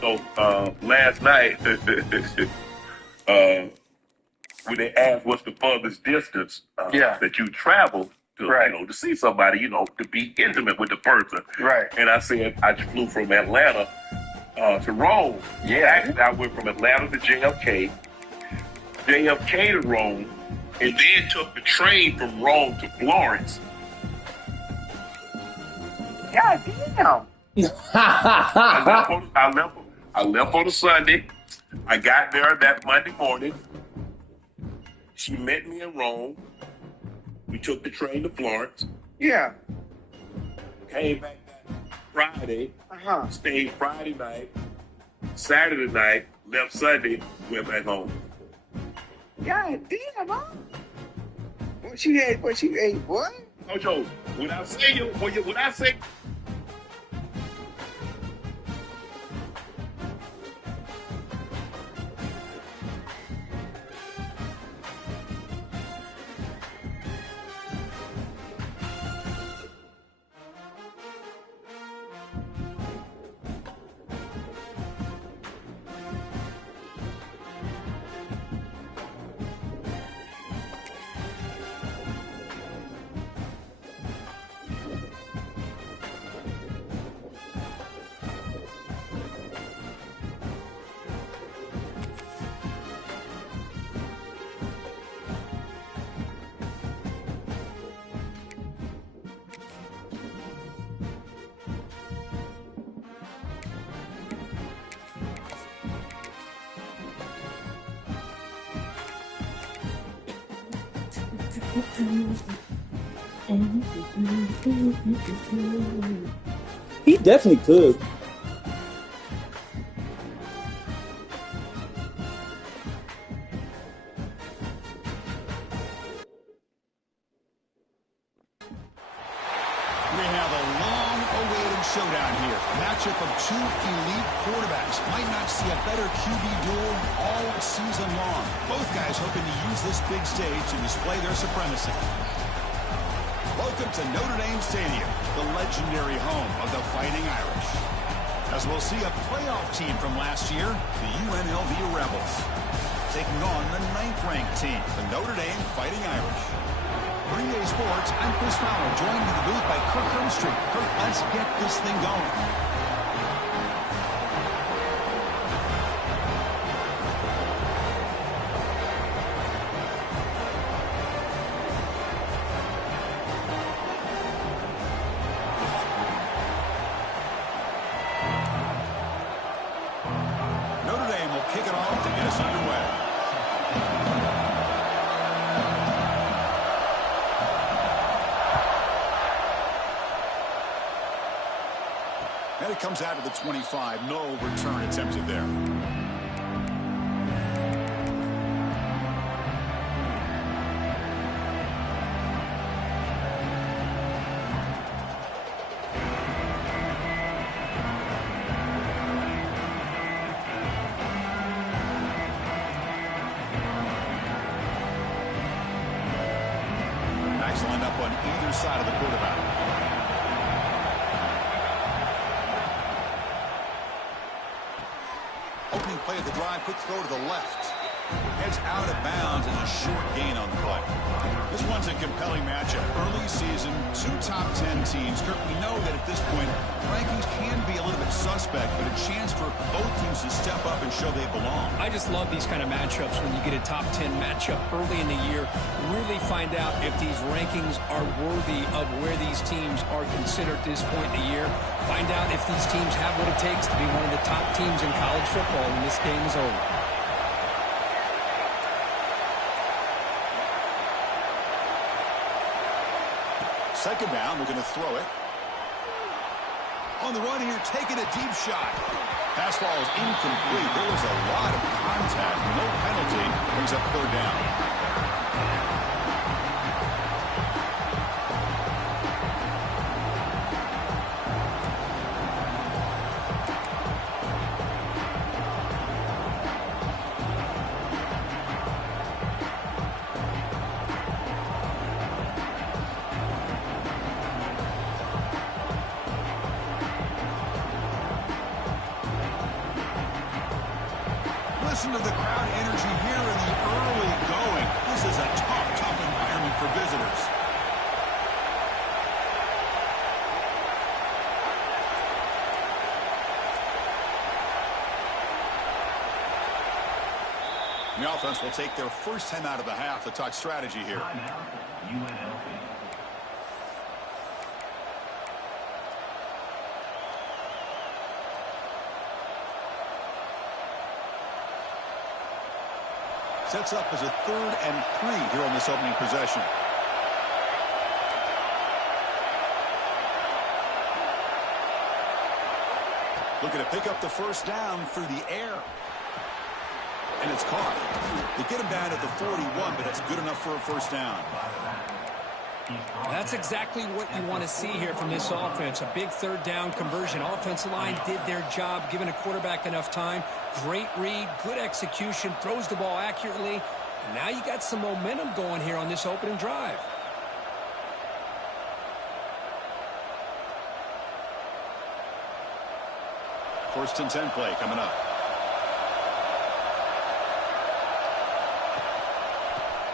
So last night, when they asked what's the furthest distance that you travel to, to see somebody, to be intimate with the person. Right. And I said I flew from Atlanta to Rome. Yeah. Actually, I went from Atlanta to JFK, JFK to Rome, and then took the train from Rome to Florence. God damn. I left on a Sunday. I got there that Monday morning. She met me in Rome. We took the train to Florence. Yeah. Came back that Friday. Uh-huh. Stayed Friday night. Saturday night. Left Sunday. Went back home. God damn, huh? What you ate, boy? Ocho, when I say He definitely could. We have a long-awaited showdown here. A matchup of two elite quarterbacks. Might not see a better QB duel all season long. Both guys hoping to use this big stage to display their supremacy. Welcome to Notre Dame Stadium, the legendary home of the Fighting Irish. As we'll see a playoff team from last year, the UNLV Rebels, taking on the 9th-ranked team, the Notre Dame Fighting Irish. Green Day Sports, I'm Chris Fowler, joined in the booth by Kirk Herbstreit. Kirk, let's get this thing going. Notre Dame will kick it off to get us underway. And it comes out to the 25. No return attempted there. Backs lined up on either side of the quarterback. Opening play of the drive, quick throw to the left. Heads out of bounds and a short gain on the play. This one's a compelling matchup. Early season, two top 10 teams. Kirk, we know that at this point, rankings can be a little bit suspect, but a chance for both teams to step up and show they belong. I just love these kind of matchups when you get a top 10 matchup early in the year. Really find out if these rankings are worthy of where these teams are considered at this point in the year. Find out if these teams have what it takes to be one of the top teams in college football when this game is over. Second down, we're going to throw it. On the run here, taking a deep shot. Pass ball is incomplete. There was a lot of contact. No penalty. Brings up third down. Listen to the crowd energy here in the early going. This is a tough environment for visitors. The offense will take their first time out of the half to talk strategy here. Sets up as a 3rd and 3 here on this opening possession. Looking to pick up the first down through the air. And it's caught. They get him down at the 41, but that's good enough for a first down. That's exactly what you want to see here from this offense. A big 3rd down conversion. Offensive line did their job, giving a quarterback enough time. Great read, good execution, throws the ball accurately. And now you got some momentum going here on this opening drive. First and 10 play coming up.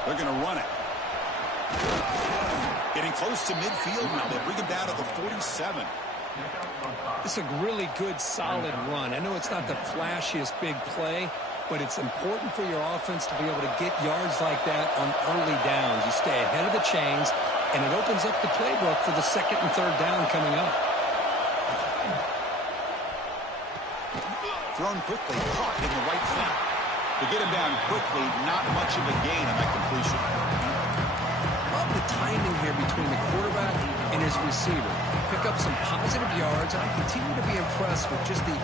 They're going to run it. Getting close to midfield now. They bring him down to the 47. It's a really good, solid run. I know it's not the flashiest big play, but it's important for your offense to be able to get yards like that on early downs. You stay ahead of the chains, and it opens up the playbook for the 2nd and 3rd down coming up. Thrown quickly, caught in the right flat. To get him down quickly, not much of a gain on that completion. Love the timing here between the quarterback and his receiver. Pick up some positive yards, and I continue to be impressed with just the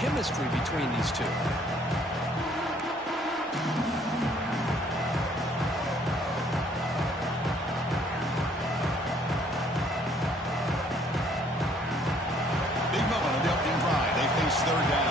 chemistry between these two. Big moment on the opening drive. They face 3rd down.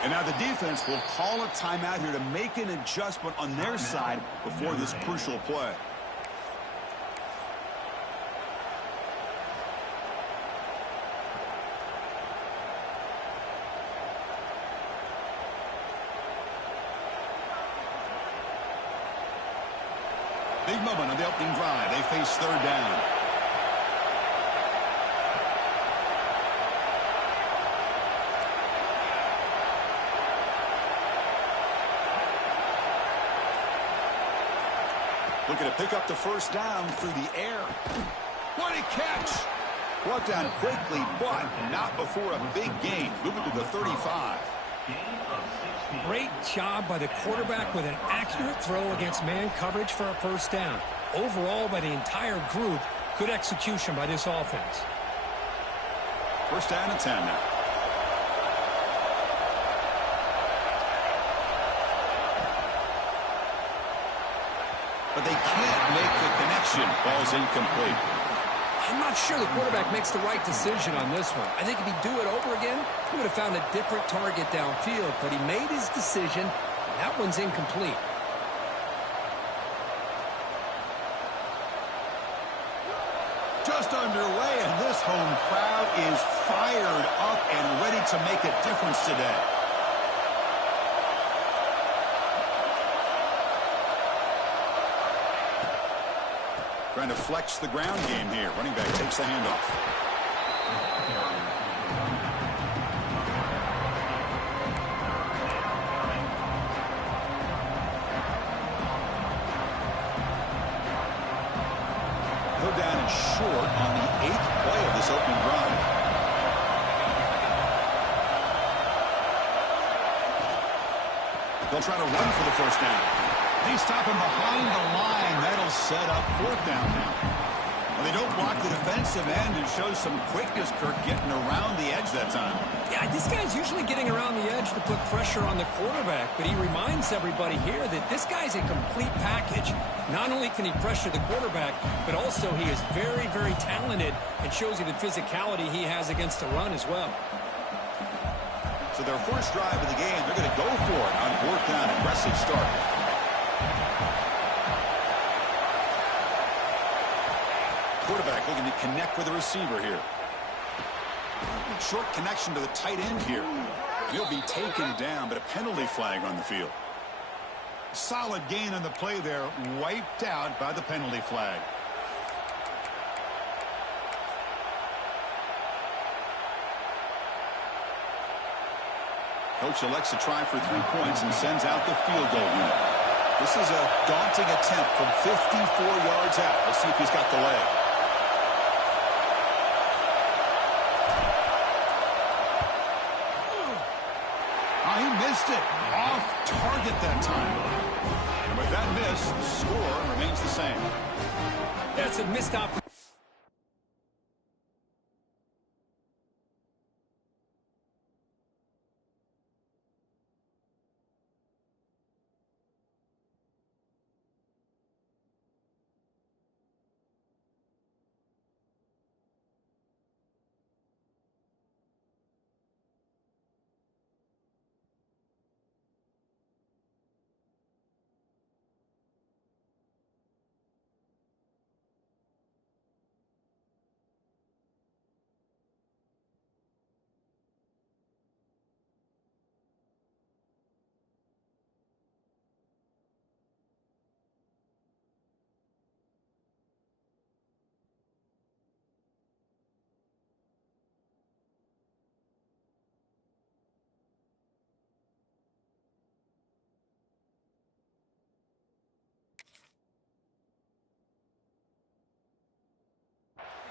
And now the defense will call a timeout here to make an adjustment on their side before this crucial play. Big moment on the opening drive. They face 3rd down. Looking to pick up the first down through the air. What a catch! Brought down quickly, but not before a big gain. Moving to the 35. Great job by the quarterback with an accurate throw against man coverage for a first down. Overall, by the entire group, good execution by this offense. First down and 10 now. But they can't make the connection. Ball's incomplete. I'm not sure the quarterback makes the right decision on this one. I think if he'd do it over again, he would have found a different target downfield. But he made his decision. That one's incomplete. Just underway, and this home crowd is fired up and ready to make a difference today. Trying to flex the ground game here. Running back takes the handoff. Go down and short on the 8th play of this opening drive. They'll try to run for the first down. They stop him behind the line. That'll set up 4th down now. Well, they don't block the defensive end and show some quickness, Kirk, getting around the edge that time. Yeah, this guy's usually getting around the edge to put pressure on the quarterback, but he reminds everybody here that this guy's a complete package. Not only can he pressure the quarterback, but also he is very, very talented and shows you the physicality he has against the run as well. So their first drive of the game, they're going to go for it on fourth down. Aggressive start. Quarterback looking to connect with the receiver here. Short connection to the tight end here. He'll be taken down, but a penalty flag on the field. Solid gain on the play there, wiped out by the penalty flag. Coach elects to try for 3 points and sends out the field goal unit. This is a daunting attempt from 54 yards out. Let's see if he's got the leg. He missed it. Off target that time. And with that miss, the score remains the same. That's a missed opportunity.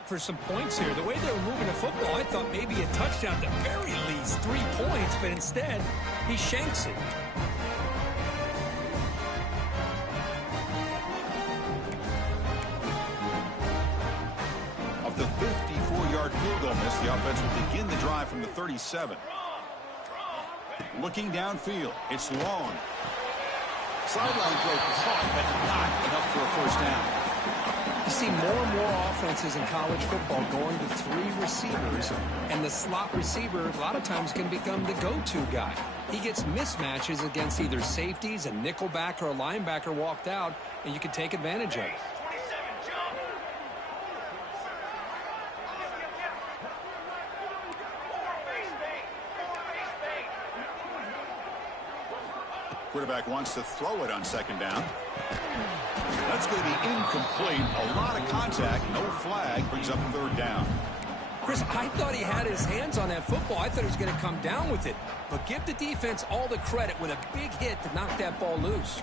For some points here. The way they were moving the football, I thought maybe a touchdown at the very least, 3 points, but instead, he shanks it. Of the 54-yard field goal miss, the offense will begin the drive from the 37. Looking downfield, it's long. Sideline throw caught, but not enough for a first down. You see more and more offenses in college football going to 3 receivers, and the slot receiver a lot of times can become the go-to guy. He gets mismatches against either safeties, a nickelback, or a linebacker walked out, and you can take advantage of it. Quarterback wants to throw it on second down. That's going to be incomplete. A lot of contact. No flag. Brings up third down. Chris, I thought he had his hands on that football. I thought he was going to come down with it. But give the defense all the credit with a big hit to knock that ball loose.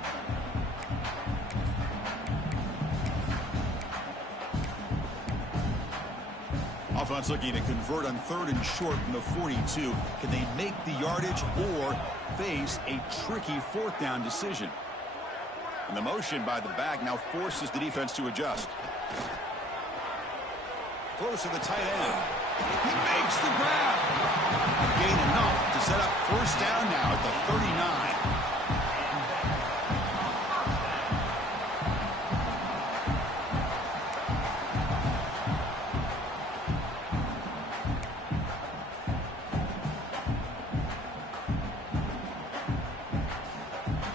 Offense looking to convert on third and short from the 42. Can they make the yardage or face a tricky fourth down decision? And the motion by the back now forces the defense to adjust. Close to the tight end. He makes the grab. Gain enough to set up first down now at the 39.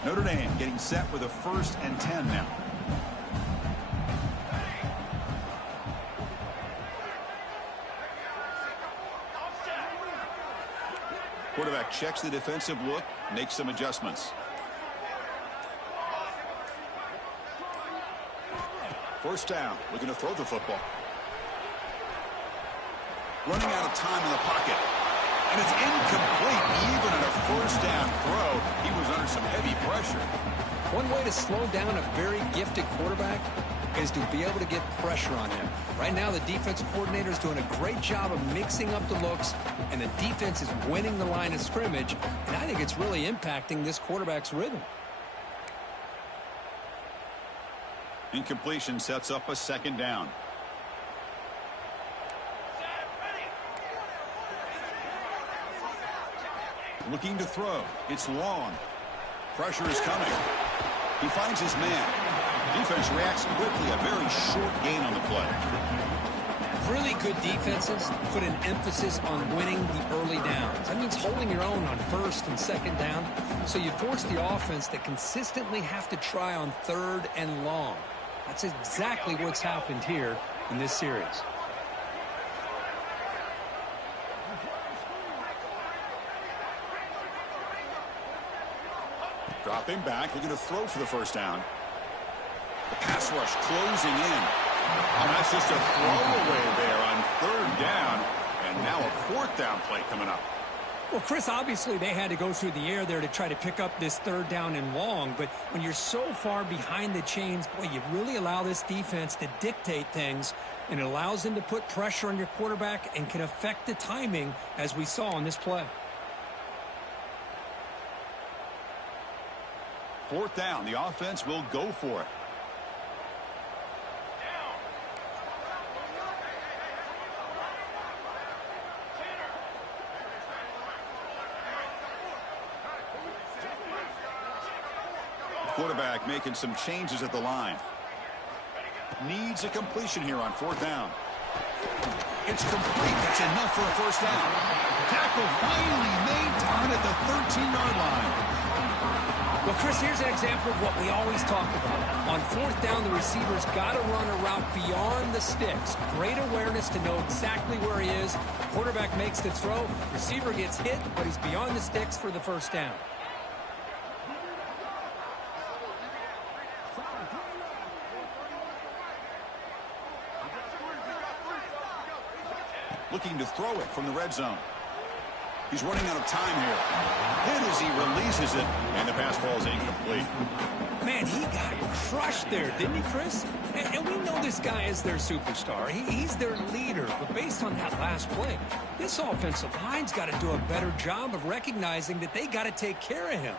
Notre Dame getting set with a 1st and 10 now. Quarterback checks the defensive look, makes some adjustments. First down, looking to throw the football. Running out of time in the pocket. And it's incomplete. Even on a first down throw, he was under some heavy pressure. One way to slow down a very gifted quarterback is to be able to get pressure on him. Right now, the defensive coordinator is doing a great job of mixing up the looks, and the defense is winning the line of scrimmage, and I think it's really impacting this quarterback's rhythm. Incompletion sets up a second down. Looking to throw. It's long. Pressure is coming. He finds his man. Defense reacts quickly. A very short gain on the play. Really good defenses put an emphasis on winning the early downs. That means holding your own on first and second down. So you force the offense to consistently have to try on third and long. That's exactly what's happened here in this series. Dropping back, looking to throw for the first down. The pass rush closing in. And that's just a throwaway there on third down. And now a fourth down play coming up. Well, Chris, obviously they had to go through the air there to try to pick up this third down and long. But when you're so far behind the chains, boy, you really allow this defense to dictate things. And it allows them to put pressure on your quarterback and can affect the timing, as we saw on this play. Fourth down, the offense will go for it. Quarterback making some changes at the line. Needs a completion here on fourth down. It's complete. That's enough for a first down. Tackle finally made down at the 13-yard line. Well, Chris, here's an example of what we always talk about. On fourth down, the receiver's got to run a route beyond the sticks. Great awareness to know exactly where he is. Quarterback makes the throw. Receiver gets hit, but he's beyond the sticks for the first down. Looking to throw it from the red zone. He's running out of time here. Hit as he releases it, and the pass falls incomplete. Man, he got crushed there, didn't he, Chris? And we know this guy is their superstar. He's their leader. But based on that last play, this offensive line's got to do a better job of recognizing that they got to take care of him.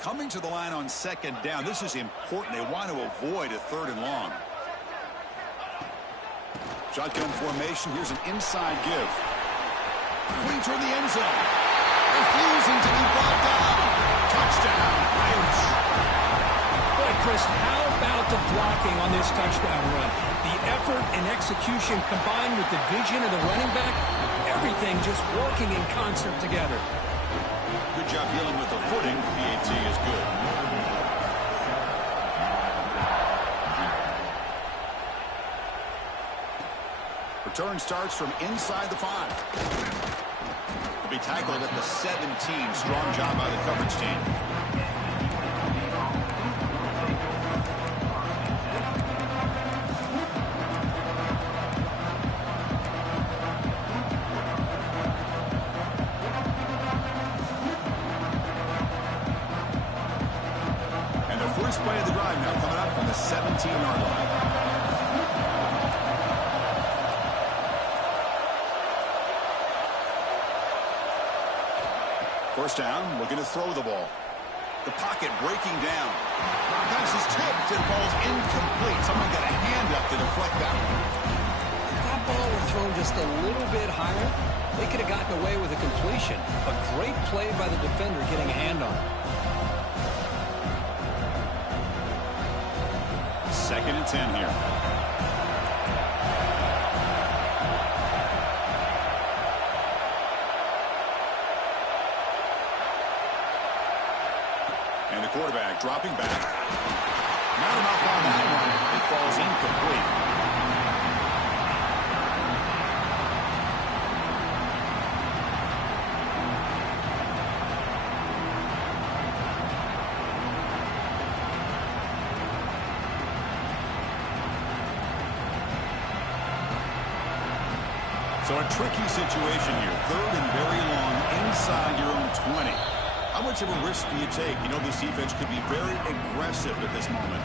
Coming to the line on second down, this is important. They want to avoid a third and long. Shotgun formation. Here's an inside give. Clean toward the end zone. Refusing to be brought down. Touchdown, Irish. Boy, Chris, how about the blocking on this touchdown run? The effort and execution combined with the vision of the running back, everything just working in concert together. Good job dealing with the footing. PAT is good. Return starts from inside the 5. To be tackled at the 17. Strong job by the coverage team. And the first play of the drive now coming up from the 17-yard line. First down, looking to throw the ball. The pocket breaking down. Pass is tipped and falls incomplete. Someone got a hand up to deflect that one. If that ball were thrown just a little bit higher, they could have gotten away with a completion. A great play by the defender getting a hand on it. Second and 10 here. And the quarterback dropping back. Not enough on that one. It falls incomplete. So a tricky situation here. Third and very long inside your own 20. How much of a risk do you take? You know this defense could be very aggressive at this moment.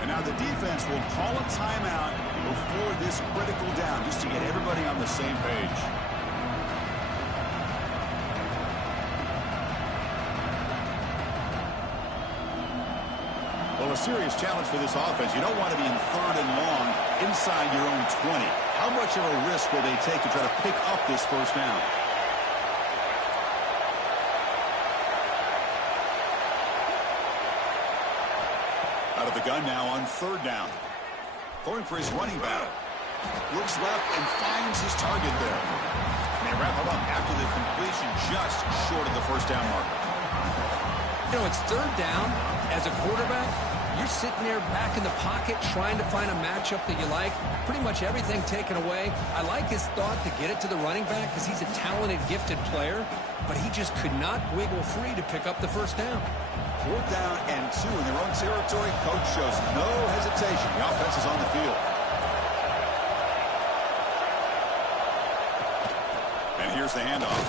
And now the defense will call a timeout before this critical down just to get everybody on the same page. Well, a serious challenge for this offense. You don't want to be in third and long inside your own 20. How much of a risk will they take to try to pick up this first down? Out of the gun now on third down. Going for his running back. Looks left and finds his target there. And they wrap it up after the completion just short of the first down mark. You know, it's third down. As a quarterback, you're sitting there back in the pocket trying to find a matchup that you like. Pretty much everything taken away. I like his thought to get it to the running back because he's a talented, gifted player, but he just could not wiggle free to pick up the first down. 4th down and 2 in their own territory. Coach shows no hesitation. The offense is on the field. And here's the handoff.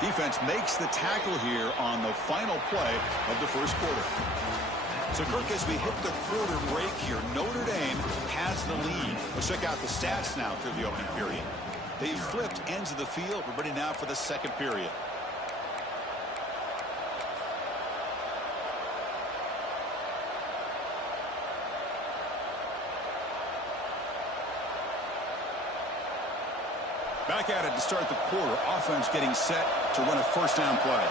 Defense makes the tackle here on the final play of the first quarter. So, Kirk, as we hit the quarter break here, Notre Dame has the lead. Let's check out the stats now through the opening period. They flipped ends of the field. We're ready now for the second period. Back at it to start the quarter. Offense getting set to run a first down play.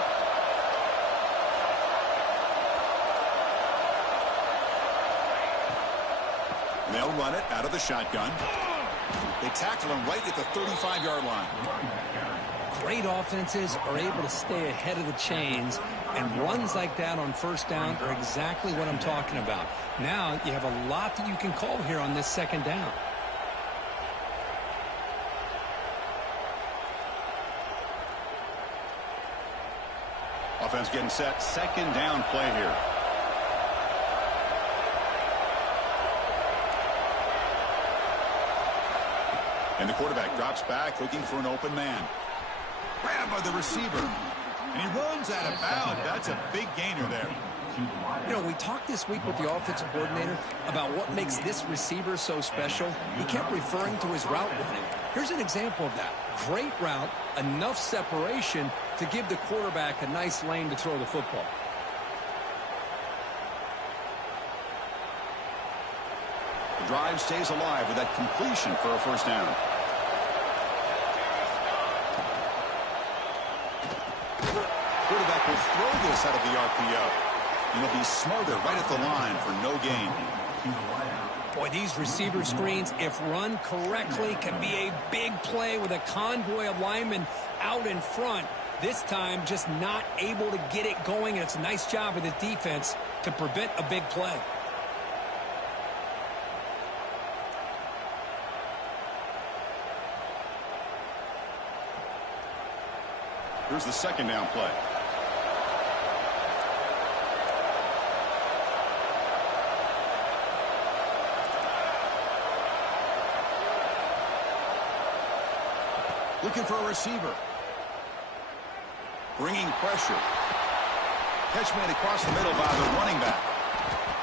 They'll run it out of the shotgun. They tackle him right at the 35-yard line. Great offenses are able to stay ahead of the chains, and runs like that on first down are exactly what I'm talking about. Now you have a lot that you can call here on this second down. Offense getting set. Second down play here. And the quarterback drops back looking for an open man. Grabbed by the receiver. And he runs out of bounds. That's a big gainer there. You know, we talked this week with the offensive coordinator about what makes this receiver so special. He kept referring to his route running. Here's an example of that. Great route, enough separation to give the quarterback a nice lane to throw the football. The drive stays alive with that completion for a first down. Quarterback will throw this out of the RPO. And he'll be smarter right at the line for no gain. Boy, these receiver screens, if run correctly, can be a big play with a convoy of linemen out in front. This time, just not able to get it going, and it's a nice job of the defense to prevent a big play. Here's the second down play. Looking for a receiver. Bringing pressure. Catch made across the middle by the running back.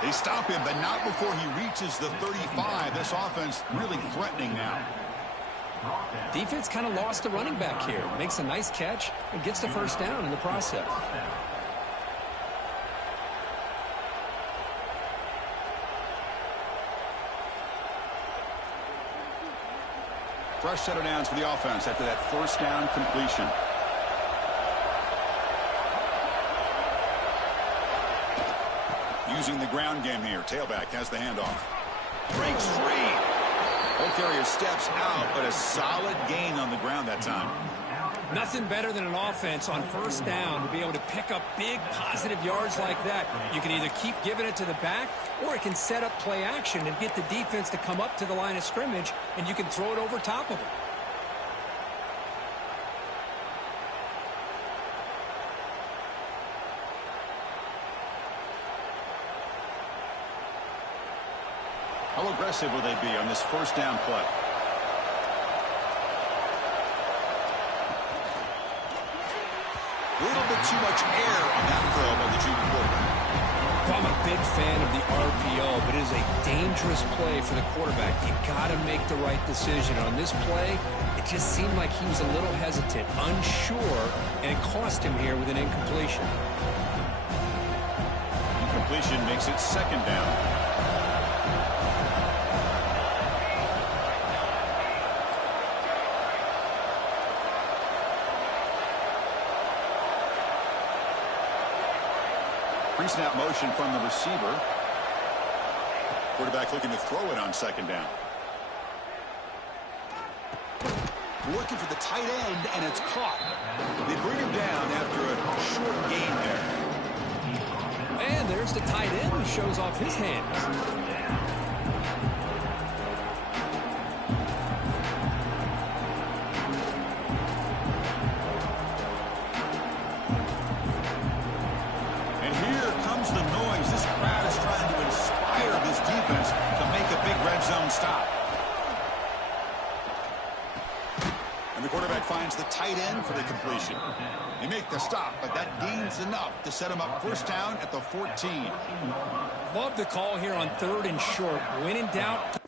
They stop him, but not before he reaches the 35. This offense really threatening now. Defense kind of lost the running back here. Makes a nice catch and gets the first down in the process. Fresh set of downs for the offense after that first down completion. Using the ground game here. Tailback has the handoff. Breaks free. Ball carrier steps out, but a solid gain on the ground that time. Nothing better than an offense on first down to be able to pick up big positive yards like that. You can either keep giving it to the back, or it can set up play action and get the defense to come up to the line of scrimmage, and you can throw it over top of them. How aggressive will they be on this first down play? A little bit too much air on that throw by the junior quarterback. I'm a big fan of the RPO, but it is a dangerous play for the quarterback. You got to make the right decision. On this play, it just seemed like he was a little hesitant, unsure, and it cost him here with an incompletion. Incompletion makes it second down. Pre-snap motion from the receiver. Quarterback looking to throw it on second down. looking for the tight end, and it's caught. They bring him down after a short gain there. And there's the tight end who shows off his hands. And here comes the noise. This crowd is trying to inspire this defense to make a big red zone stop. And the quarterback finds the tight end for the completion. They make the stop, but that gains enough to set him up first down at the 14. Love the call here on 3rd and short. When in doubt,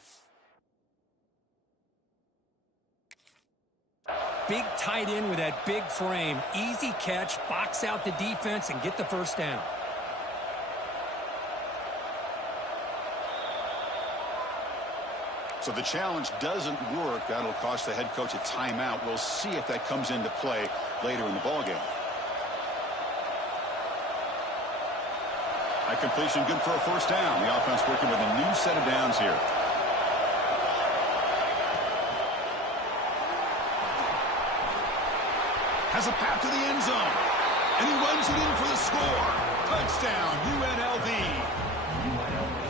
big tight end with that big frame. Easy catch, box out the defense, and get the first down. So the challenge doesn't work. That'll cost the head coach a timeout. We'll see if that comes into play later in the ballgame. That completion good for a first down. The offense working with a new set of downs here. Has a path to the end zone. And he runs it in for the score. Touchdown, UNLV.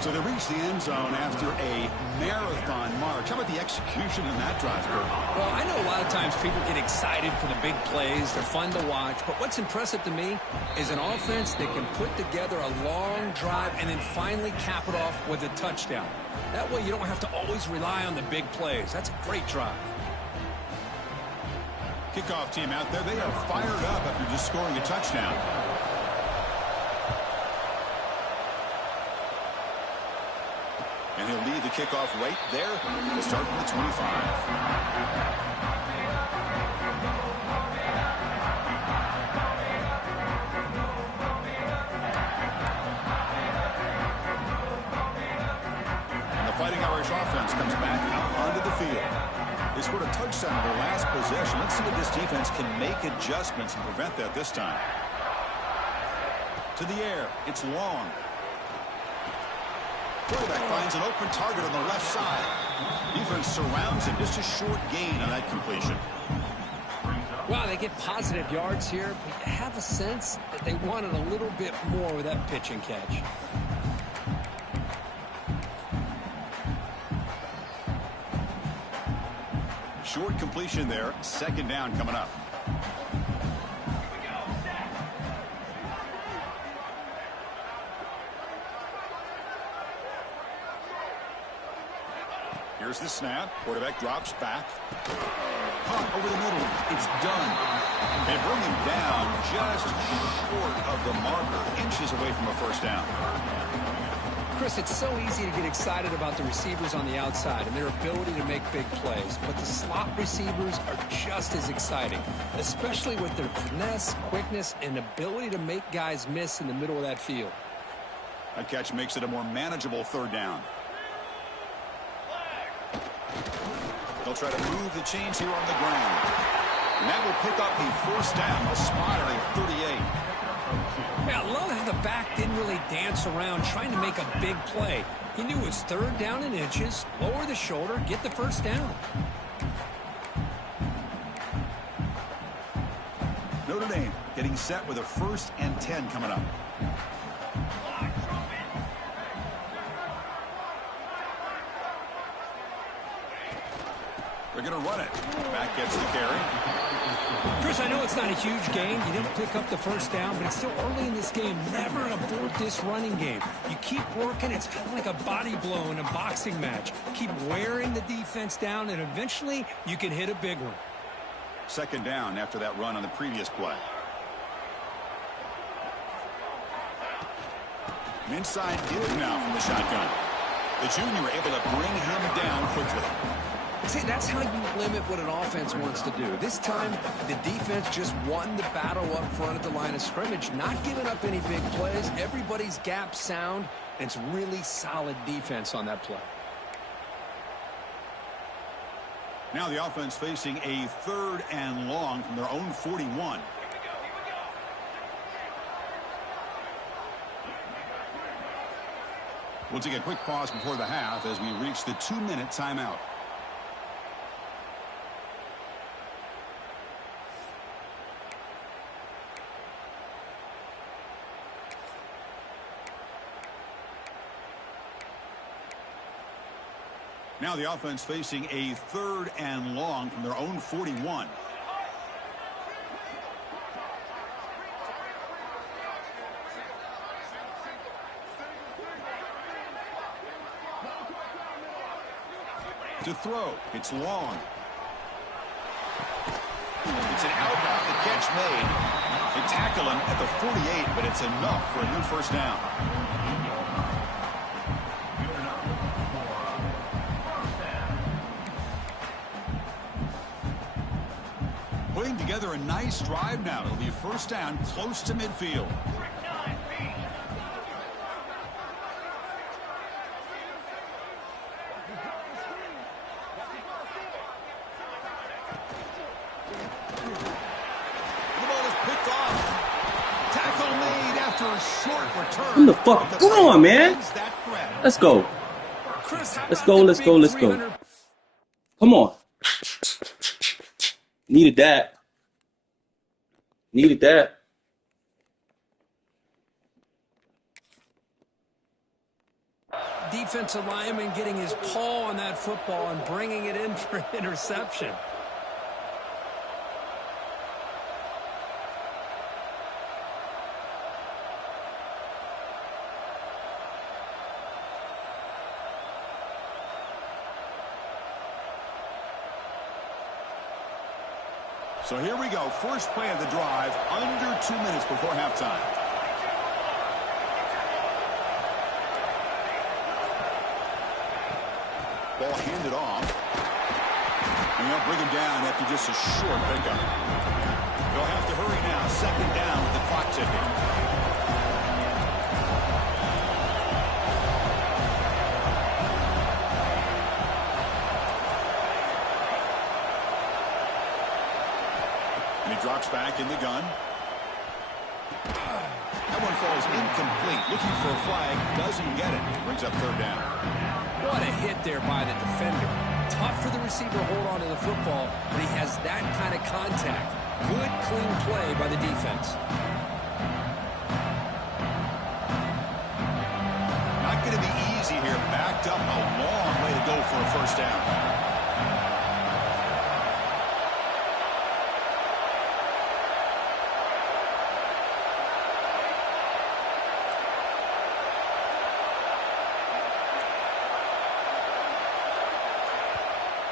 So they reach the end zone after a marathon march. How about the execution in that drive, Kurt? Well, I know a lot of times people get excited for the big plays. They're fun to watch. But what's impressive to me is an offense that can put together a long drive and then finally cap it off with a touchdown. That way you don't have to always rely on the big plays. That's a great drive. Kickoff team out there. They are fired up after just scoring a touchdown. And he'll lead the kickoff right there. We'll start from the 25. And the Fighting Irish offense comes back out onto the field. They scored a touchdown in their last possession. Let's see if this defense can make adjustments and prevent that this time. To the air. It's long. Quarterback finds an open target on the left side. Defense surrounds him. Just a short gain on that completion. Wow, they get positive yards here, but you have a sense that they wanted a little bit more with that pitch and catch. Short completion there. Second down coming up. Here's the snap. Quarterback drops back. Punt over the middle. It's done. They bring him down just short of the marker. Inches away from a first down. Chris, it's so easy to get excited about the receivers on the outside and their ability to make big plays. But the slot receivers are just as exciting, especially with their finesse, quickness, and ability to make guys miss in the middle of that field. That catch makes it a more manageable third down. They'll try to move the chains here on the ground. And that will pick up a first down. A spot at a 38. Yeah, I love how the back didn't really dance around trying to make a big play. He knew it was third down in inches, lower the shoulder, get the first down. Notre Dame getting set with a 1st and 10 coming up. They're going to run it. Back gets the carry. Chris, I know it's not a huge gain. You didn't pick up the first down, but it's still early in this game. Never abort this running game. You keep working. It's kind of like a body blow in a boxing match. Keep wearing the defense down, and eventually you can hit a big one. Second down after that run on the previous play. An inside give now from the shotgun. The junior able to bring him down quickly. See, that's how you limit what an offense wants to do. This time, the defense just won the battle up front at the line of scrimmage, not giving up any big plays. Everybody's gap sound, and it's really solid defense on that play. Now the offense facing a 3rd and long from their own 41. We'll take a quick pause before the half as we reach the 2-minute timeout. Now the offense facing a 3rd and long from their own 41. To throw. It's long. It's an out. The catch made. They tackle him at the 48, but it's enough for a new first down. Putting together a nice drive now. It'll be first down close to midfield. Come the fuck on, man. Let's go. Let's go, let's go, let's go. Come on. Needed that. Needed that. Defensive lineman getting his paw on that football and bringing it in for an interception. So here we go. First play of the drive, under 2 minutes before halftime. Ball handed off. And they'll bring him down after just a short pickup. They'll have to hurry now. 2nd down with the clock ticking. Drops back in the gun. That one falls incomplete. Looking for a flag. Doesn't get it. Brings up 3rd down. What a hit there by the defender. Tough for the receiver to hold on to the football, but he has that kind of contact. Good, clean play by the defense. Not going to be easy here. Backed up a long way to go for a first down.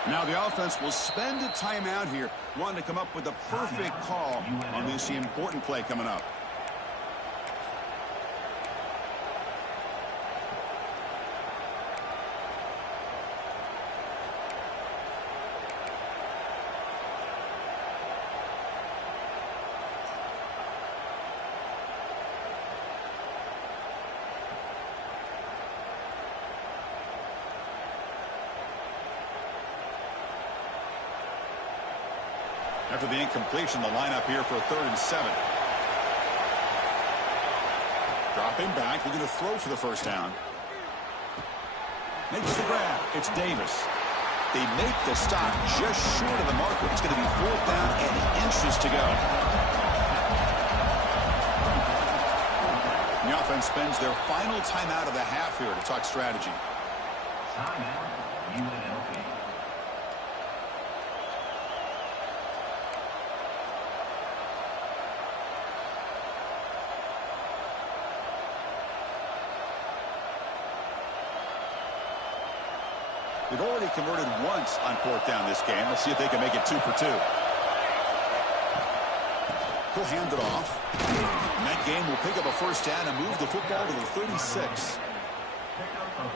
Now the offense will spend a timeout here, wanting to come up with the perfect call on this important play coming up. After the incompletion, the lineup here for a 3rd and 7. Dropping back, looking to throw for the first down. Makes the grab. It's Davis. They make the stop just short of the marker. It's going to be 4th down and inches to go. The offense spends their final timeout of the half here to talk strategy. Timeout, UNLV. They've already converted once on 4th down this game. Let's see if they can make it 2 for 2. He'll hand it off. And that game will pick up a first down and move the football to the 36.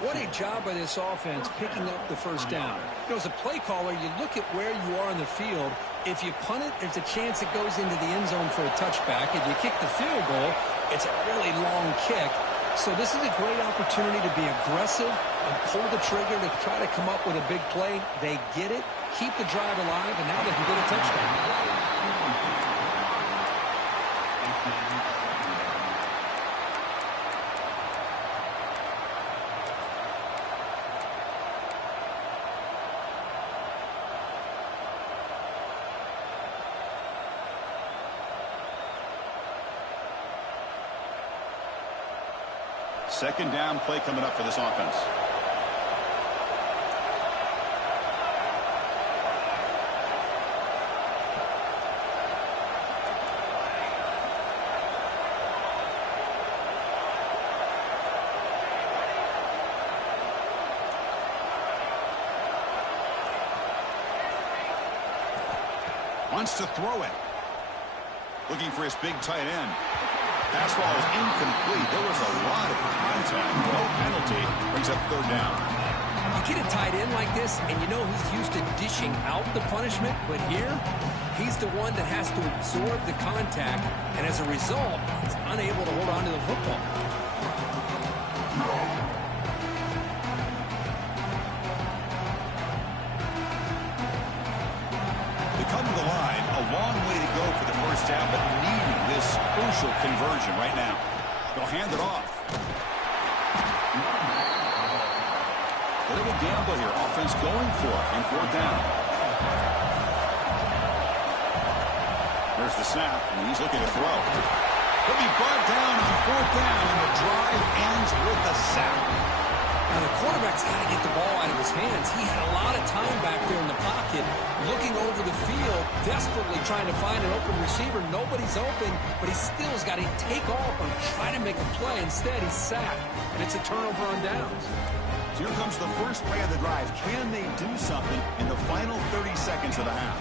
What a job by this offense picking up the first down. You know, as a play caller, you look at where you are in the field. If you punt it, there's a chance it goes into the end zone for a touchback. If you kick the field goal, it's a really long kick. So this is a great opportunity to be aggressive and pull the trigger to try to come up with a big play. They get it, keep the drive alive, and now they can get a touchdown. Second down play coming up for this offense. Wants to throw it. Looking for his big tight end. Pass ball is incomplete. There was a lot of contact. No penalty. Brings up third down. You get a tight end like this, and you know he's used to dishing out the punishment, but here, he's the one that has to absorb the contact, and as a result, he's unable to hold on to the football. They come to the line, a long way to go for the first down, but needing this crucial conversion right now. They'll hand it off. Bit of a gamble here. Offense going for it on fourth down. There's the snap, and he's looking to throw. He'll be brought down on fourth down, and the drive ends with a sack. Now, the quarterback's got to get the ball out of his hands. He had a lot of time back there in the pocket, looking over the field, desperately trying to find an open receiver. Nobody's open, but he still has got to take off and try to make a play. Instead, he's sacked, and it's a turnover on downs. So here comes the first play of the drive. Can they do something in the final 30 seconds of the half?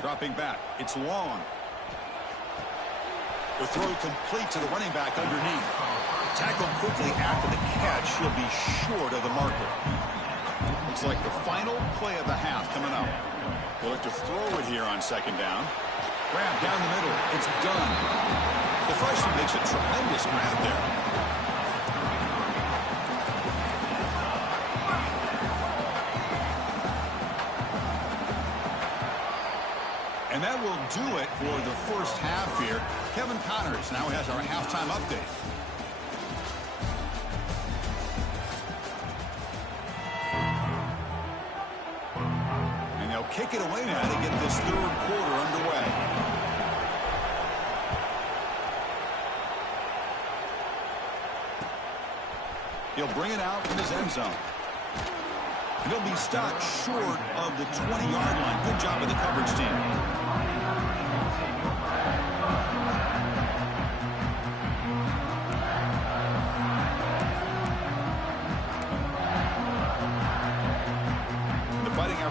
Dropping back. It's long. The throw complete to the running back underneath. Tackled quickly after the catch. He'll be short of the marker. Looks like the final play of the half coming up. They'll look to throw it here on second down. Grab down the middle. It's done. The freshman makes a tremendous grab there. And that will do it for the first half here. Kevin Connors now has our halftime update. And they'll kick it away now to get this third quarter underway. He'll bring it out from his end zone. And he'll be stopped short of the 20-yard line. Good job of the coverage team.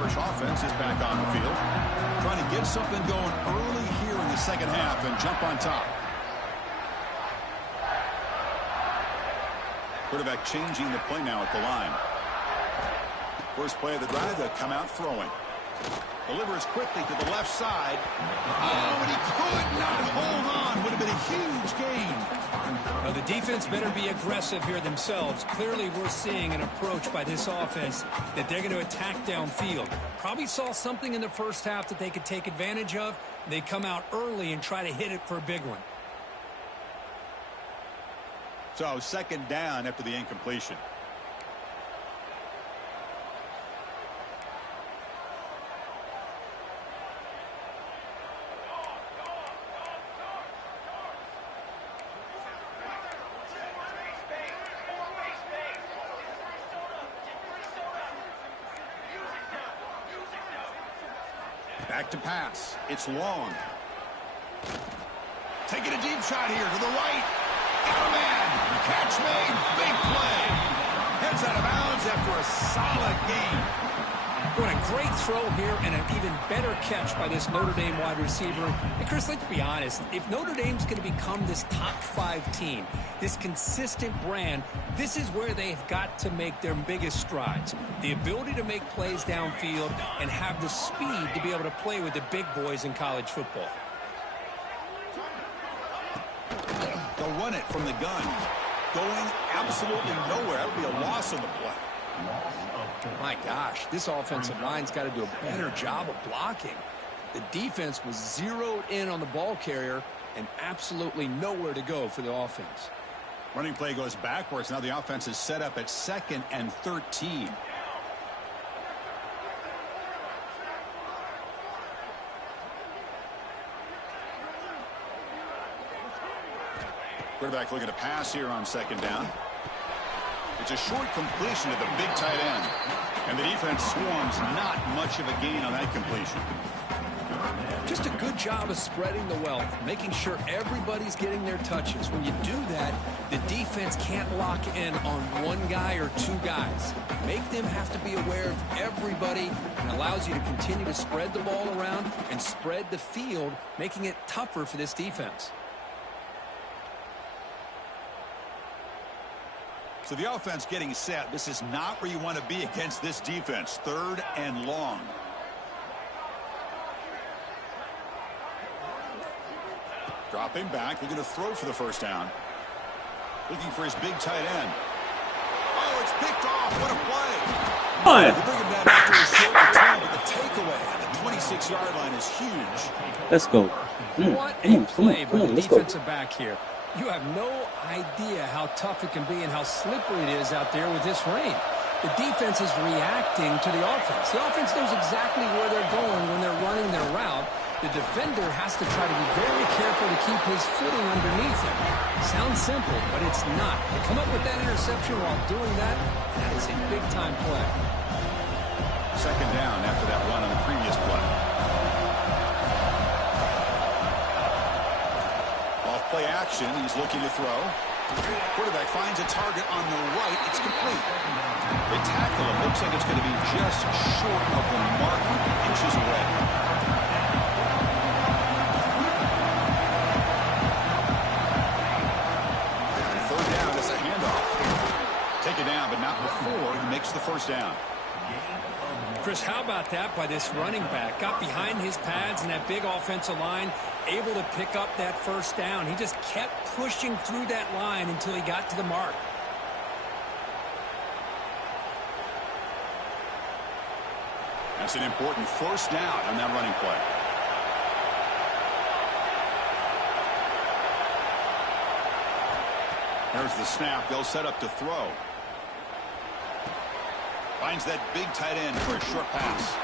Offense is back on the field, trying to get something going early here in the second half and jump on top. Quarterback changing the play now at the line. First play of the drive, they'll come out throwing. Delivers quickly to the left side. Oh, and he could not hold on. Would have been a huge gain. Well, the defense better be aggressive here themselves. Clearly, we're seeing an approach by this offense that they're going to attack downfield. Probably saw something in the first half that they could take advantage of. They come out early and try to hit it for a big one. So, second down after the incompletion. Back to pass. It's long. Taking a deep shot here to the right. Got a man. Catch made. Big play. Heads out of bounds after a solid game. What a great throw here and an even better catch by this Notre Dame wide receiver. And Chris, let's be honest. If Notre Dame's going to become this top 5 team, this consistent brand, this is where they've got to make their biggest strides. The ability to make plays downfield and have the speed to be able to play with the big boys in college football. They'll run it from the gun. Going absolutely nowhere. That would be a loss on the play. My gosh, this offensive line's got to do a better job of blocking. The defense was zeroed in on the ball carrier and absolutely nowhere to go for the offense. Running play goes backwards. Now the offense is set up at 2nd and 13. Quarterback looking to pass here on second down. It's a short completion to the big tight end. And the defense swarms not much of a gain on that completion. Just a good job of spreading the wealth, making sure everybody's getting their touches. When you do that, the defense can't lock in on one guy or two guys. Make them have to be aware of everybody, and allows you to continue to spread the ball around and spread the field, making it tougher for this defense. So the offense getting set. This is not where you want to be against this defense. 3rd and long. Dropping back, looking to throw for the first down. Looking for his big tight end. Oh, it's picked off. What a play. They bring him down after a short return, but the takeaway at the 26-yard line is huge. Let's go. What a play by the defensive back here. You have no idea how tough it can be and how slippery it is out there with this rain. The defense is reacting to the offense. The offense knows exactly where they're going when they're running their route. The defender has to try to be very careful to keep his footing underneath him. Sounds simple, but it's not. They come up with that interception while doing that, and that is a big-time play. 2nd down after that run on the previous play. Off play action, he's looking to throw. Quarterback finds a target on the right. It's complete. They tackle him. Looks like it's going to be just short of the mark, inches away. Take it down, but not before he makes the first down. Chris, how about that by this running back? Got behind his pads and that big offensive line, able to pick up that first down. He just kept pushing through that line until he got to the mark. That's an important first down on that running play. There's the snap. They'll set up to throw. Finds that big tight end for a short pass.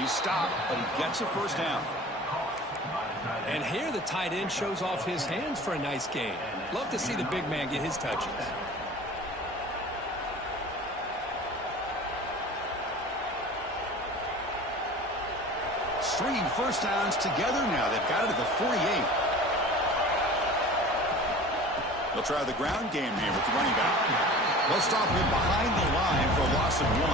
He's stopped, but he gets a first down. And here the tight end shows off his hands for a nice gain. Love to see the big man get his touches. 3 first downs together now. They've got it at the 48. They'll try the ground game here with the running back. They'll stop him behind the line for a loss of 1.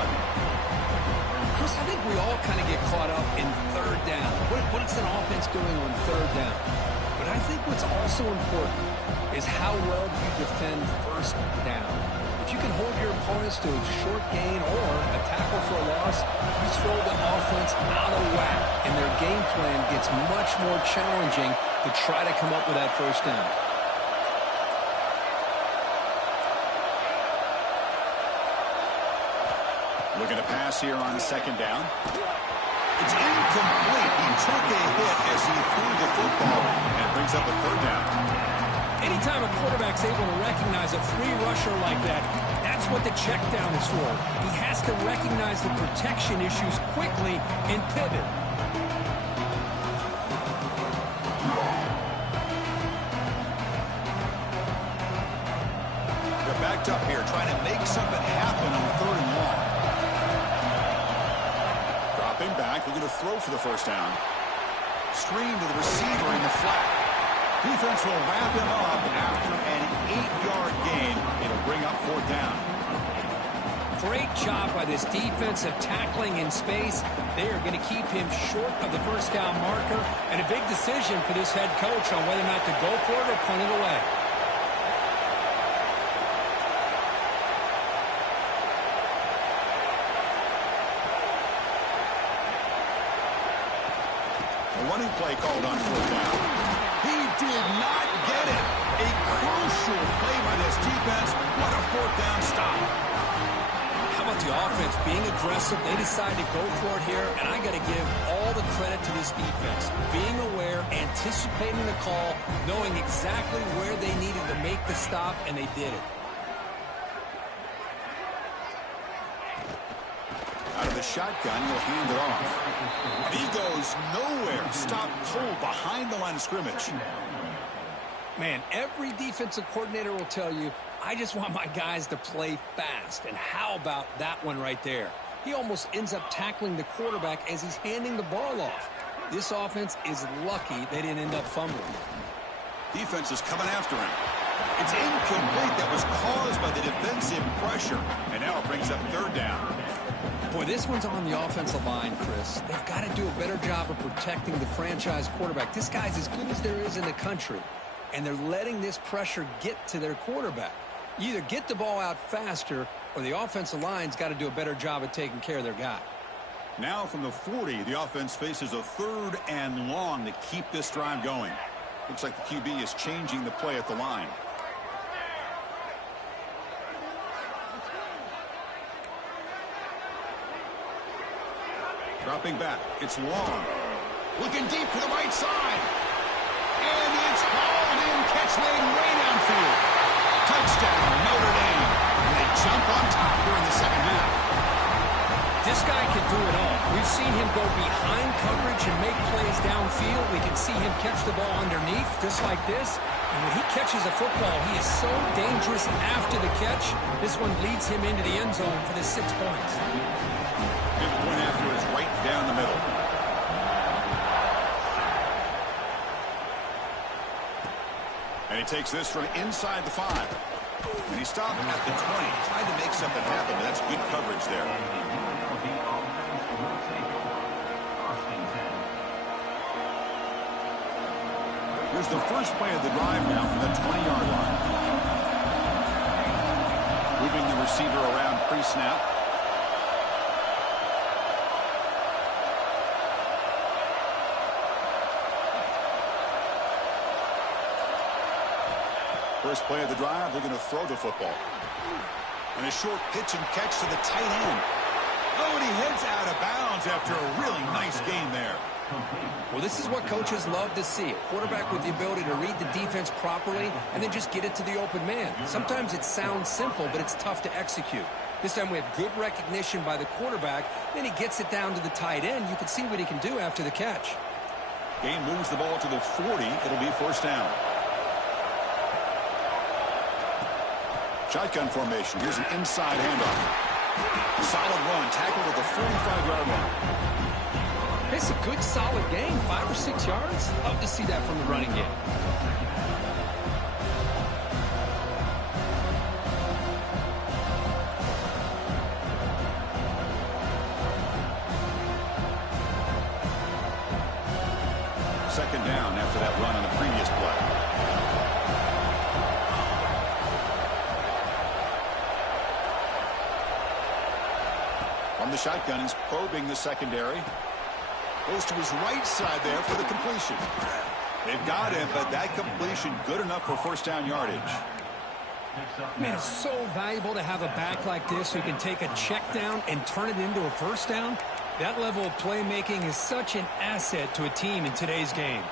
Chris, I think we all kind of get caught up in 3rd down. What is an offense doing on 3rd down? But I think what's also important is how well you defend 1st down. If you can hold your opponents to a short gain or a tackle for a loss, you throw the offense out of whack, and their game plan gets much more challenging to try to come up with that first down. Looking to pass here on 2nd down. It's incomplete. He took a hit as he threw the football and brings up a 3rd down. Anytime a quarterback's able to recognize a free rusher like that, that's what the check down is for. He has to recognize the protection issues quickly and pivot. They're backed up here trying to make something happen on 3rd and long. Dropping back, looking to throw for the first down. Screen to the receiver in the flat. Defense will wrap him up after an 8-yard gain. It'll bring up 4th down. Great job by this defense of tackling in space. They are going to keep him short of the first down marker, and a big decision for this head coach on whether or not to go for it or punt it away. A running play called on 4th down. He did not get it. A crucial play by this defense. What a 4th down stop. How about the offense being aggressive? They decide to go for it here, and I got to give all the credit to this defense. Being aware, anticipating the call, knowing exactly where they needed to make the stop, and they did it. Out of the shotgun, he'll hand it off. He goes nowhere. Stop cold behind the line of scrimmage. Man, every defensive coordinator will tell you, I just want my guys to play fast. And how about that one right there? He almost ends up tackling the quarterback as he's handing the ball off. This offense is lucky they didn't end up fumbling. Defense is coming after him. It's incomplete. That was caused by the defensive pressure. And now it brings up third down. Boy, this one's on the offensive line, Chris. They've got to do a better job of protecting the franchise quarterback. This guy's as good as there is in the country, and they're letting this pressure get to their quarterback. You either get the ball out faster, or the offensive line's got to do a better job of taking care of their guy. Now from the 40, the offense faces a third and long to keep this drive going. Looks like the QB is changing the play at the line. Dropping back. It's long. Looking deep to the right side. And it's hauled in. Catch made way downfield. Touchdown, Notre Dame. And they jump on top here in the second half. This guy can do it all. We've seen him go behind coverage and make plays downfield. We can see him catch the ball underneath, just like this. And when he catches a football, he is so dangerous after the catch. This one leads him into the end zone for the 6 points. Big point after is right down the middle. And he takes this from inside the 5. And he stopped at the 20. Tried to make something happen, but that's good coverage there. Here's the first play of the drive now from the 20-yard line. Moving the receiver around pre-snap. First play of the drive, they're going to throw the football. And a short pitch and catch to the tight end. Oh, and he heads out of bounds after a really nice game there. Well, this is what coaches love to see. A quarterback with the ability to read the defense properly and then just get it to the open man. Sometimes it sounds simple, but it's tough to execute. This time we have good recognition by the quarterback. Then he gets it down to the tight end. You can see what he can do after the catch. Game moves the ball to the 40. It'll be first down. Shotgun formation. Here's an inside handoff. Solid run. Tackle to the 45-yard line. It's a good, solid game. 5 or 6 yards. Love to see that from the running game. Second down after that run on the previous play. On the shotgun, he's probing the secondary. Goes to his right side there for the completion. They've got him, but that completion good enough for first down yardage. Man, it's so valuable to have a back like this who can take a check down and turn it into a first down. That level of playmaking is such an asset to a team in today's game.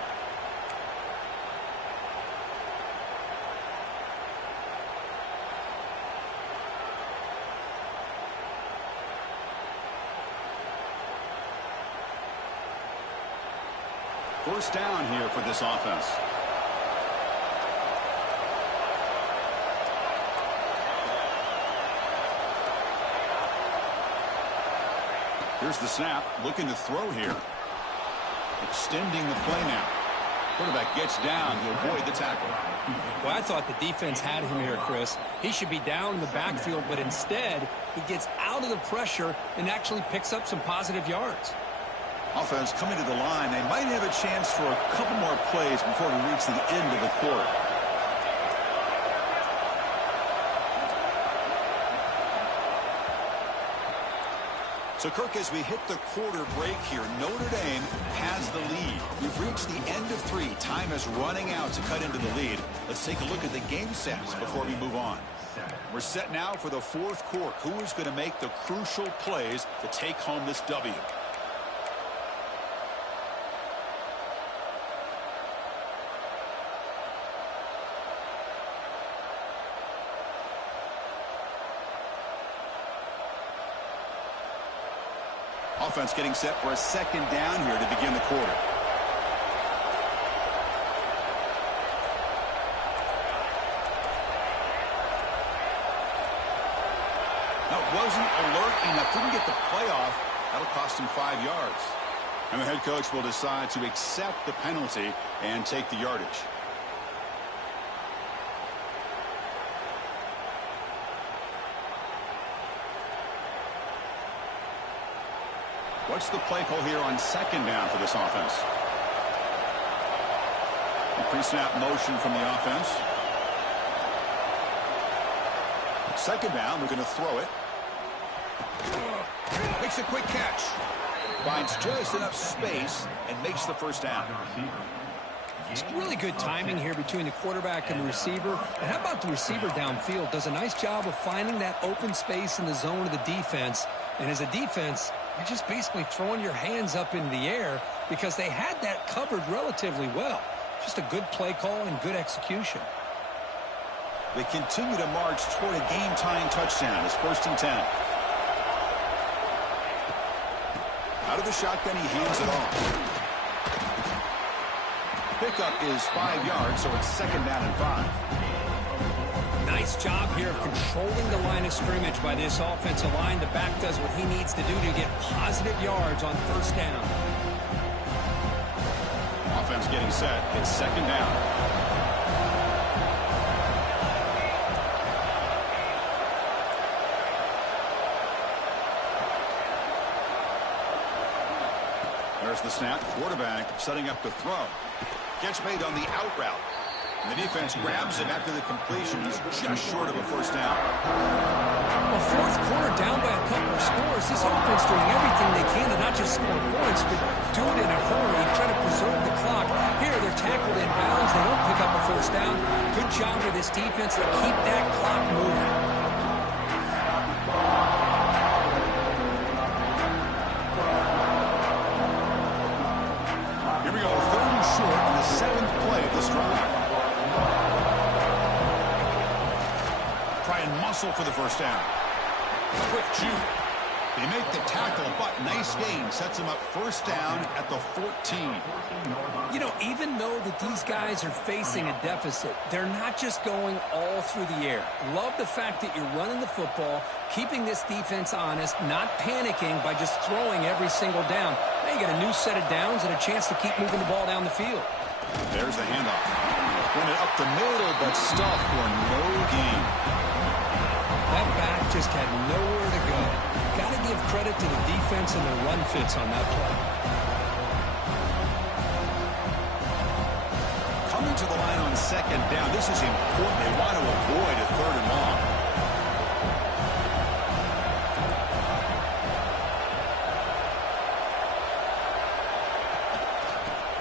First down here for this offense. Here's the snap. Looking to throw here. Extending the play now. Quarterback gets down to avoid the tackle. Well, I thought the defense had him here, Chris. He should be down in the backfield, but instead, he gets out of the pressure and actually picks up some positive yards. Offense coming to the line. They might have a chance for a couple more plays before we reach the end of the quarter. So, Kirk, as we hit the quarter break here, Notre Dame has the lead. We've reached the end of 3. Time is running out to cut into the lead. Let's take a look at the game sets before we move on. We're set now for the fourth quarter. Who is going to make the crucial plays to take home this W? Offense getting set for a second down here to begin the quarter. Now, wasn't alert enough. Didn't get the play off. That'll cost him 5 yards. And the head coach will decide to accept the penalty and take the yardage. What's the play call here on second down for this offense? A pre-snap motion from the offense. Second down, we're going to throw it. Makes a quick catch. Finds just enough space and makes the first down. It's really good timing here between the quarterback and the receiver. And how about the receiver downfield? Does a nice job of finding that open space in the zone of the defense. And as a defense, you're just basically throwing your hands up in the air because they had that covered relatively well. Just a good play call and good execution. They continue to march toward a game-tying touchdown. It's 1st and 10. Out of the shotgun, he hands it off. Pickup is 5 yards, so it's second down and 5. Nice job here of controlling the line of scrimmage by this offensive line. The back does what he needs to do to get positive yards on first down. Offense getting set. It's second down. There's the snap. Quarterback setting up to throw. Catch made on the out route. And the defense grabs him after the completion. He's just short of a first down. Well, fourth quarter down by a couple of scores. This offense doing everything they can to not just score points, but do it in a hurry, try to preserve the clock. Here, they're tackled in bounds. They don't pick up a first down. Good job with this defense to keep that clock moving. Here we go, 3rd and short on the 7th play of this drive. Try and muscle for the first down. Quick juke. They make the tackle, but nice gain. Sets them up first down at the 14. You know, even though that these guys are facing a deficit, they're not just going all through the air. Love the fact that you're running the football, keeping this defense honest, not panicking by just throwing every single down. Now you got a new set of downs and a chance to keep moving the ball down the field. There's the handoff. Run it up the middle, but stuffed for no gain. That back just had nowhere to go. Got to give credit to the defense and their run fits on that play. Coming to the line on second down. This is important. They want to avoid a 3rd and long.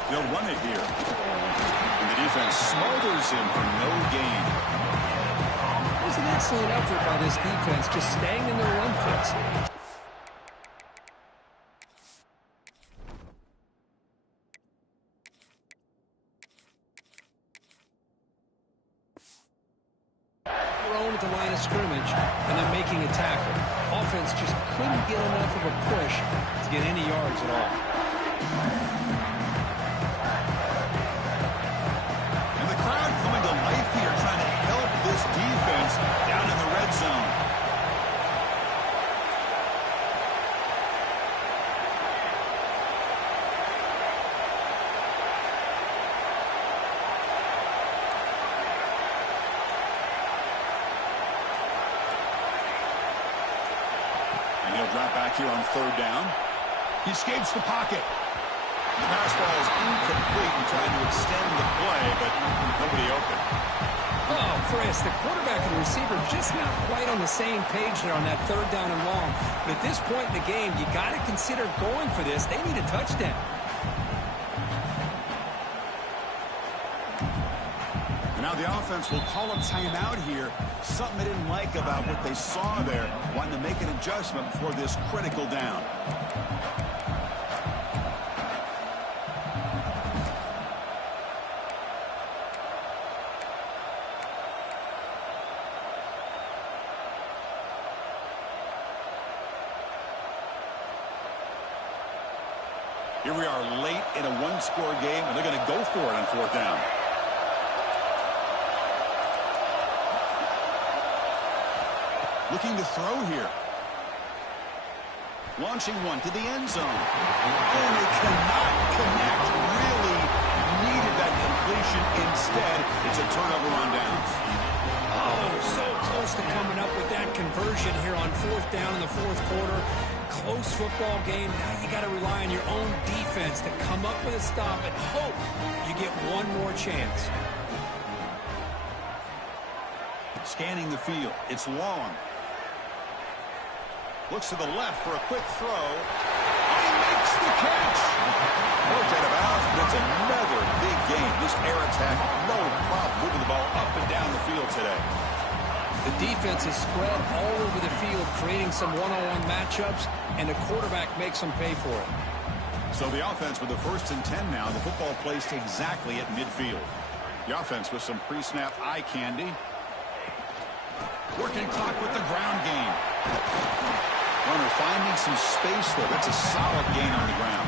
They'll run it here. And the defense smothers him for no gain. It was an excellent effort by this defense, just staying in their run fits. Thrown at the line of scrimmage and then making a tackle. Offense just couldn't get enough of a push to get any yards at all. And the crowd coming to life here, trying to help this defense down in the red zone. And he'll drop back here on 3rd down. He escapes the pocket. The pass ball is incomplete and trying to extend the play, but nobody open. Oh, Chris, the quarterback and the receiver just not quite on the same page there on that 3rd down and long. But at this point in the game, you got to consider going for this. They need a touchdown. And now the offense will call a timeout here. Something they didn't like about what they saw there. Wanting to make an adjustment before this critical down. Here we are late in a one-score game, and they're going to go for it on 4th down. Looking to throw here. Launching one to the end zone. And they cannot connect. Really needed that completion. Instead, it's a turnover on downs. Oh, so close to coming up with that conversion here on 4th down in the 4th quarter. Close football game. Now you got to rely on your own defense to come up with a stop and hope you get one more chance. Scanning the field. It's long. Looks to the left for a quick throw. And he makes the catch. Worked out of bounds, but it's another big game. This air attack, no problem moving the ball up and down the field today. The defense is spread all over the field, creating some one-on-one matchups, and the quarterback makes them pay for it. So the offense with the 1st and 10 now. The football placed exactly at midfield. The offense with some pre-snap eye candy. Working clock with the ground game. Runner finding some space there. That's a solid gain on the ground.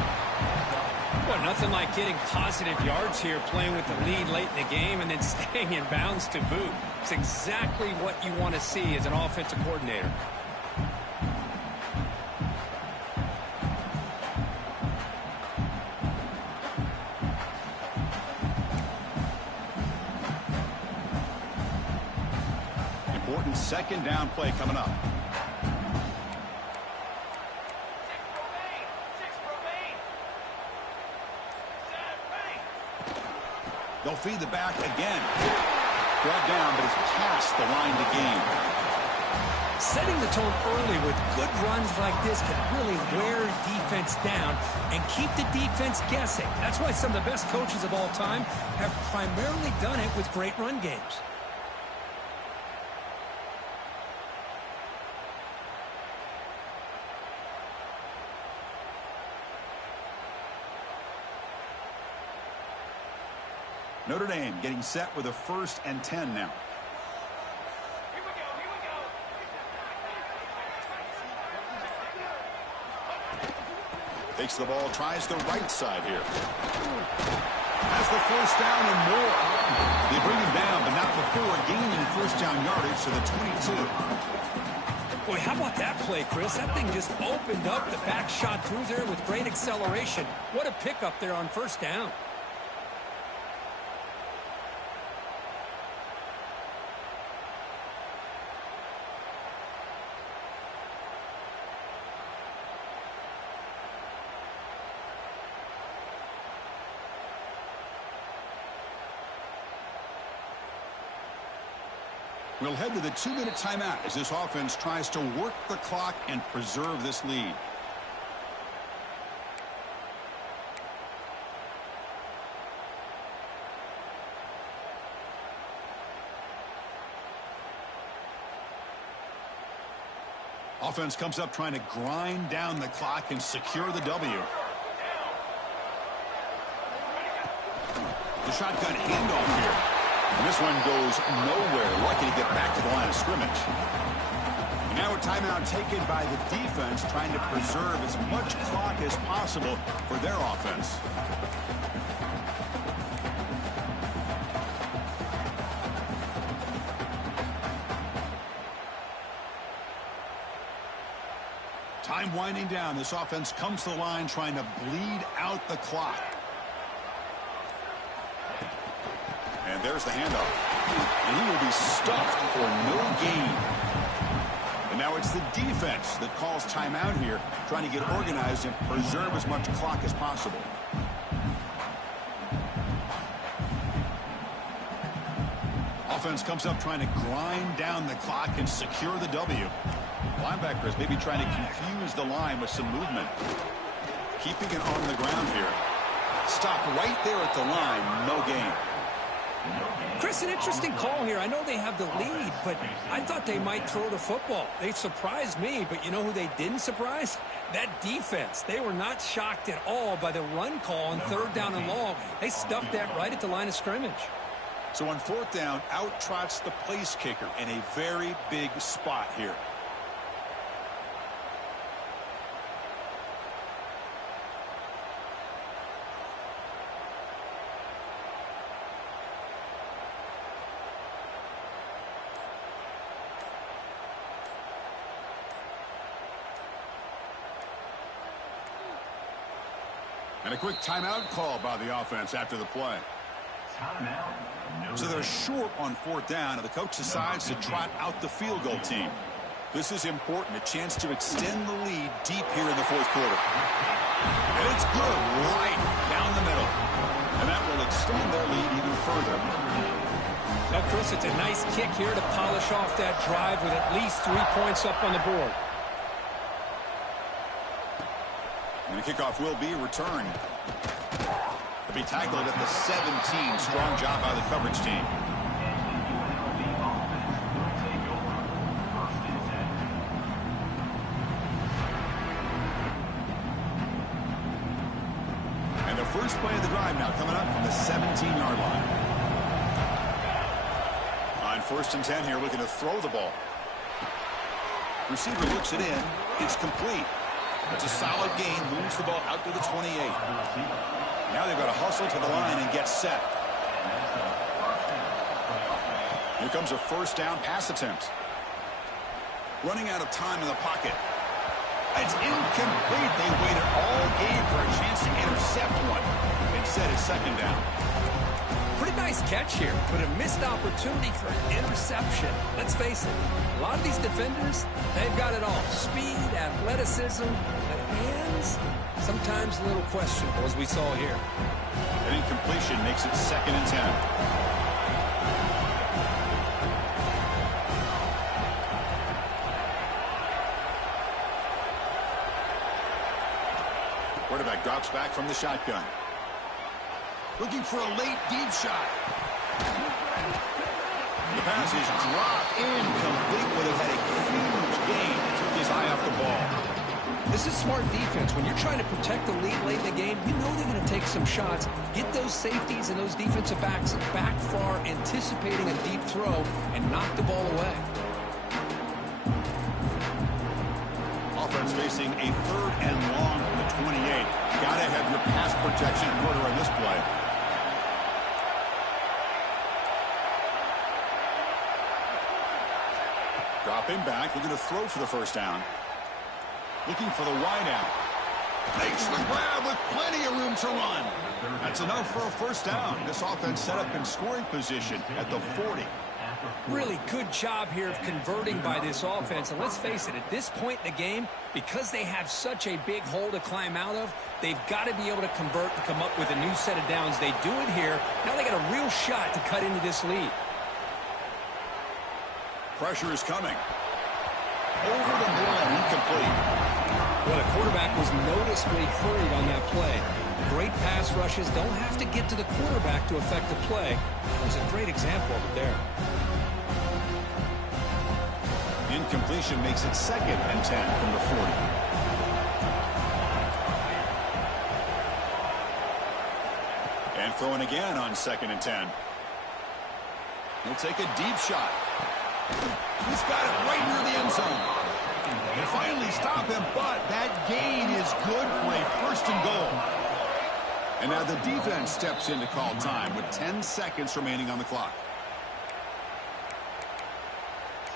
Well, nothing like getting positive yards here, playing with the lead late in the game, and then staying in bounds to boot. It's exactly what you want to see as an offensive coordinator. Important 2nd down play coming up. They'll feed the back again. Brought down, but it's past the line to gain. Setting the tone early with good runs like this can really wear defense down and keep the defense guessing. That's why some of the best coaches of all time have primarily done it with great run games. Notre Dame getting set with a 1st and 10 now. Takes the ball, tries the right side here. Has the 1st down and more. They bring him down, but not before gaining 1st down yardage to the 22. Boy, how about that play, Chris? That thing just opened up. The back shot through there with great acceleration. What a pickup there on 1st down. We'll head to the 2-minute timeout as this offense tries to work the clock and preserve this lead. Offense comes up trying to grind down the clock and secure the W. The shotgun handoff here. And this one goes nowhere. Lucky to get back to the line of scrimmage. And now a timeout taken by the defense, trying to preserve as much clock as possible for their offense. Time winding down. This offense comes to the line trying to bleed out the clock. And there's the handoff. And he will be stuffed for no gain. And now it's the defense that calls timeout here, trying to get organized and preserve as much clock as possible. Offense comes up trying to grind down the clock and secure the W. Linebackers maybe trying to confuse the line with some movement. Keeping it on the ground here. Stopped right there at the line, no gain. Chris, an interesting call here. I know they have the lead, but I thought they might throw the football. They surprised me, but you know who they didn't surprise? That defense. They were not shocked at all by the run call on 3rd down and long. They stuffed that right at the line of scrimmage. So on 4th down, out trots the place kicker in a very big spot here. And a quick timeout call by the offense after the play. So they're short on 4th down, and the coach decides to trot out the field goal team. This is important, a chance to extend the lead deep here in the 4th quarter. And it's good, right down the middle. And that will extend their lead even further. Now, Chris, it's a nice kick here to polish off that drive with at least 3 points up on the board. And the kickoff will be returned. To be tackled at the 17. Strong job by the coverage team. And the first play of the drive now coming up from the 17-yard line. On 1st and 10 here, looking to throw the ball. Receiver looks it in. It's complete. It's a solid gain. Moves the ball out to the 28. Now they've got to hustle to the line and get set. Here comes a 1st down pass attempt. Running out of time in the pocket. It's incomplete. They waited all game for a chance to intercept one. Instead, it's 2nd down. Pretty nice catch here, but a missed opportunity for an interception. Let's face it, a lot of these defenders, they've got it all. Speed, athleticism, but hands, sometimes a little questionable, as we saw here. An incompletion makes it 2nd and 10. Quarterback drops back from the shotgun. Looking for a late deep shot. The pass is dropped incomplete, but it had a huge gain. Took his eye off the ball. This is smart defense. When you're trying to protect the lead late in the game, you know they're going to take some shots. Get those safeties and those defensive backs back far, anticipating a deep throw, and knock the ball away. Offense facing a 3rd and long from the 28. Gotta have your pass protection in order on this play. Dropping back, looking to throw for the 1st down. Looking for the wide out. Makes the grab with plenty of room to run. That's enough for a 1st down. This offense set up in scoring position at the 40. Really good job here of converting by this offense. And let's face it, at this point in the game, because they have such a big hole to climb out of, they've got to be able to convert and come up with a new set of downs. They do it here. Now they got a real shot to cut into this lead. Pressure is coming. Over the middle and incomplete. Well, the quarterback was noticeably hurried on that play. Great pass rushes don't have to get to the quarterback to affect the play. There's a great example of it there. Incompletion makes it 2nd and 10 from the 40. And throwing again on 2nd and 10. He'll take a deep shot. He's got it right near the end zone. They finally stop him, but that gain is good for a 1st and goal. And now the defense steps in to call time with 10 seconds remaining on the clock.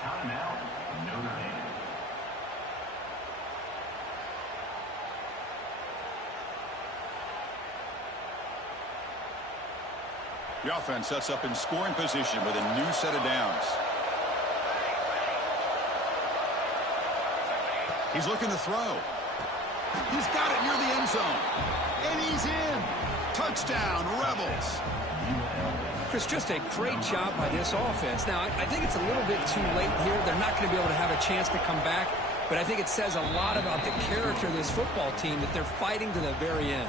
Timeout, Notre Dame. The offense sets up in scoring position with a new set of downs. He's looking to throw. He's got it near the end zone. And he's in. Touchdown, Rebels. Chris, just a great job by this offense. Now, I think it's a little bit too late here. They're not going to be able to have a chance to come back. But I think it says a lot about the character of this football team that they're fighting to the very end.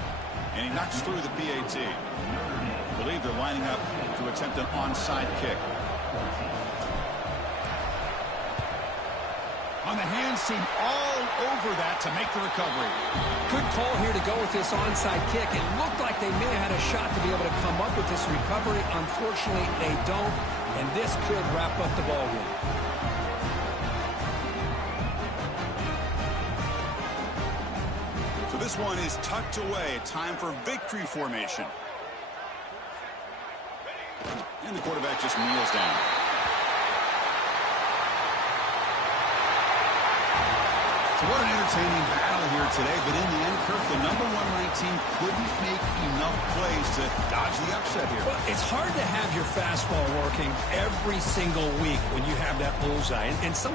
And he knocks through the PAT. I believe they're lining up to attempt an onside kick. On the hands team all over that to make the recovery. Good call here to go with this onside kick. It looked like they may have had a shot to be able to come up with this recovery. Unfortunately, they don't, and this could wrap up the ball game. So this one is tucked away. Time for victory formation. And the quarterback just kneels down. So what an entertaining battle here today, but in the end, Kirk, the #1 ranked team couldn't make enough plays to dodge the upset here. Well, it's hard to have your fastball working every single week when you have that bullseye. And some